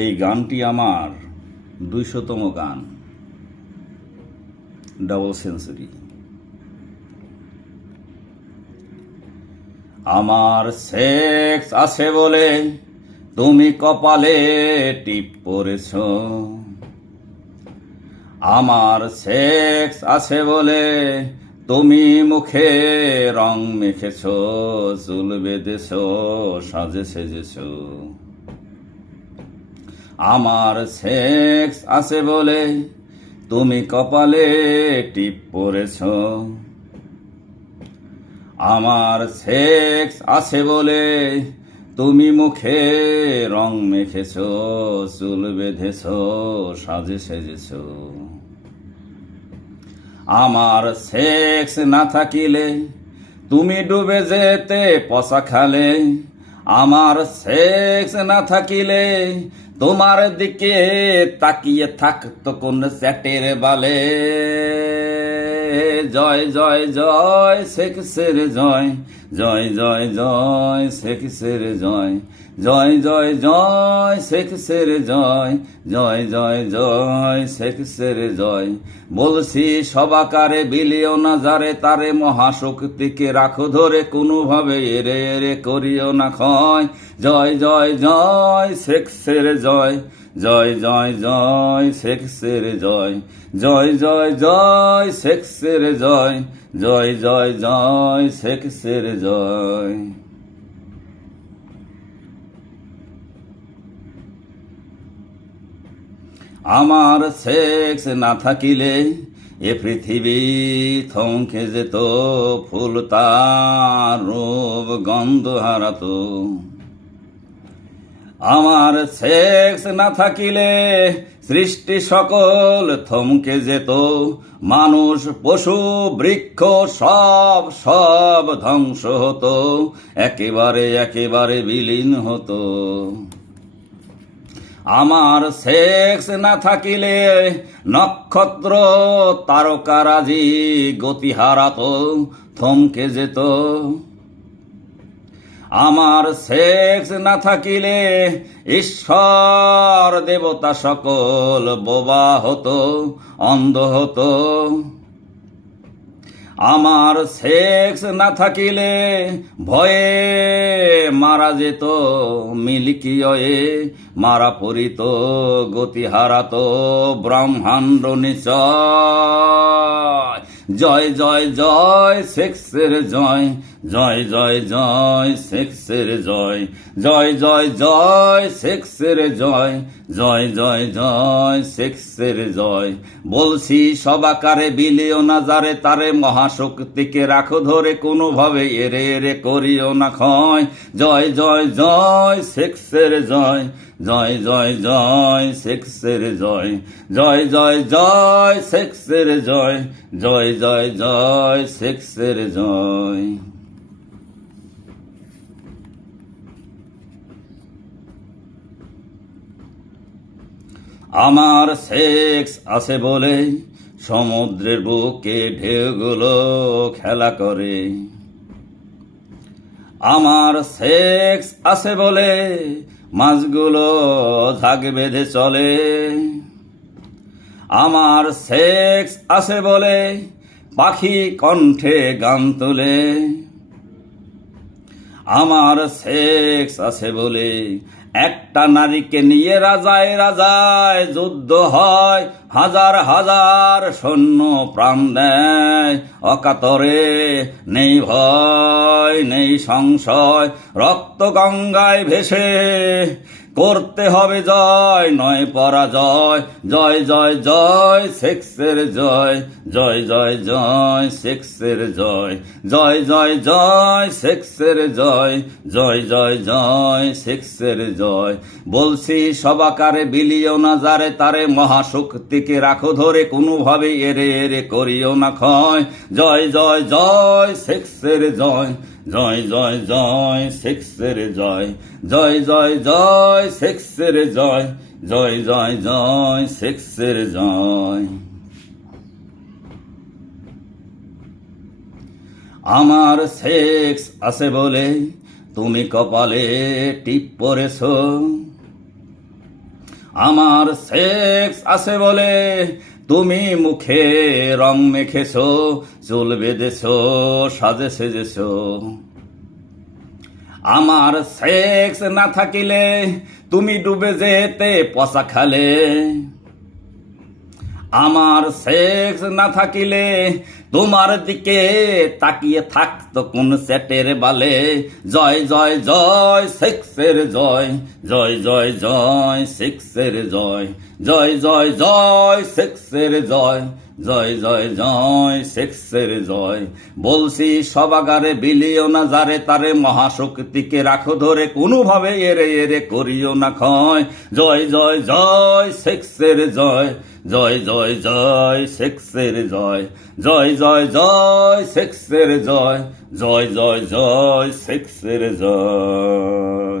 এই গানটি আমার 200তম গান, ডাবল সেঞ্চুরি। আমার সেক্স আছে বলে তুমি কপালে টিপ পরেছ, আমার সেক্স আছে বলে তুমি মুখে রং মেখেছ, চুল বেঁধেছ, সাজে সেজেছ। আমার সেক্স আছে বলে তুমি কপালে টিপ পরেছ, আমার সেক্স আছে বলে তুমি মুখে রং মেখেছ, চুল বেঁধেছ, সাজে সেজেছ। আমার সেক্স না থাকিলে তুমি ডুবে যেতে পচা খালে, আমার সেক্স না থাকিলে তোমার দিকে তাকিয়ে থাকতো কোন চ্যাটের বালে। জয় জয় জয় সেক্সের জয়, জয় জয় জয় সেক্সের জয়, জয় জয় জয় সেক্সের জয়, জয় জয় জয় সেক্সের জয়। বলছি সবাকারে বিলিও না যারে তারে মহাশক্তিকে রাখো ধরে, কোনোভাবে এরে এরে করিও না ক্ষয়। জয় জয় জয় সেক্সের জয়, জয় জয় জয় সেক্সের জয়, জয় জয় জয় সেক্সের জয়, জয় জয় জয় সেক্সের জয়। আমার সেক্স না থাকিলে এ পৃথিবী থমকে যেত, ফুল তার রূপ গন্ধ হারাতো। আমার সেক্স না থাকিলে সৃষ্টি সকল থমকে যেত, মানুষ পশু বৃক্ষ সব সব ধ্বংস হতো, একেবারে একেবারে বিলীন হতো। আমার সেক্স না থাকিলে নক্ষত্র তারকারাজি গতি হারাতো, থমকে যেত। আমার সেক্স না থাকিলে ঈশ্বর দেবতা সকল বোবা হতো, অন্ধ হতো। আমার সেক্স না থাকিলে ভয়ে মারা যেত, মিল্কিওয়ে মারা পড়িত, গতি হারাতো ব্রহ্মাণ্ড নিচয়। জয় জয় জয় সেক্সের জয়, জয় জয় জয় সেক্সের জয়, জয় জয় জয় সেক্সের জয়, জয় জয় জয় সেক্সের জয়। বলছি সবাকারে বিলিও না যারে তারে মহাশক্তিকে রাখো ধরে, কোনোভাবে এরে এরে করিও না ক্ষয়। জয় জয় জয় সেক্সের জয়, জয় জয় জয় সেক্সের জয়, জয় জয় জয় সেক্সের জয়, জয় জয় জয় সেক্সের জয়। আমার সেক্স আছে বলে সমুদ্রের বুকে ঢেউগুলো খেলা করে, আমার সেক্স আছে বলে মাছগুলো ঝাঁক বেঁধে চলে, আমার সেক্স আছে বলে পাখি কণ্ঠে গান তোলে, আমার সেক্স আছে বলে একটা নারীকে নিয়ে রাজায় রাজায় যুদ্ধ হয়, হাজার হাজার সৈন্য প্রাণ দেয় অকাতরে, নেই ভয় নেই সংশয়, রক্ত গঙ্গায় ভেসে করতে হবে জয় নয় পরাজয়। জয় জয় জয় সেক্সের জয়, জয় জয় জয় সেক্সের জয়, জয় জয় জয় সেক্সের জয়, জয় জয় জয় সেক্সের জয়। বলছি সবাকারে বিলিও না যারে তারে মহাশক্তিকে রাখো ধরে, কোনোভাবে এরে এরে করিও না ক্ষয়। জয় জয় জয় সেক্সের জয়, জয় জয় জয় সেক্সের জয়, জয় জয় জয় সেক্সের জয়, জয় জয় জয় সেক্সের জয়। আমার সেক্স আছে বলে তুমি কপালে টিপ পরেছ, আমার সেক্স আছে বলে তুমি মুখে রং মেখেছো, চুল বেঁধেছো, সাজে সেজেছো। আমার সেক্স না থাকিলে তুমি ডুবে যেতে পচা খালে। আমার সেক্স না থাকিলে তোমার দিকে তাকিয়ে থাকতো কোন সেটের বালে। জয় জয় জয় সেক্সের জয়, জয় জয় জয় সেক্সের জয়, জয় জয় জয় সেক্সের জয়, জয় জয় জয় সেক্সের জয়। বলছি সবাগারে বিলিও না যারে তারে, মহাশক্তিকে রাখো ধরে, কোনোভাবে এরে এরে করিও না ক্ষয়। জয় জয় জয় সেক্সের জয়, জয় জয় জয় সেক্সের জয়, জয় জয় জয় সেক্সের জয়, জয় জয় জয় সেক্সের জয়।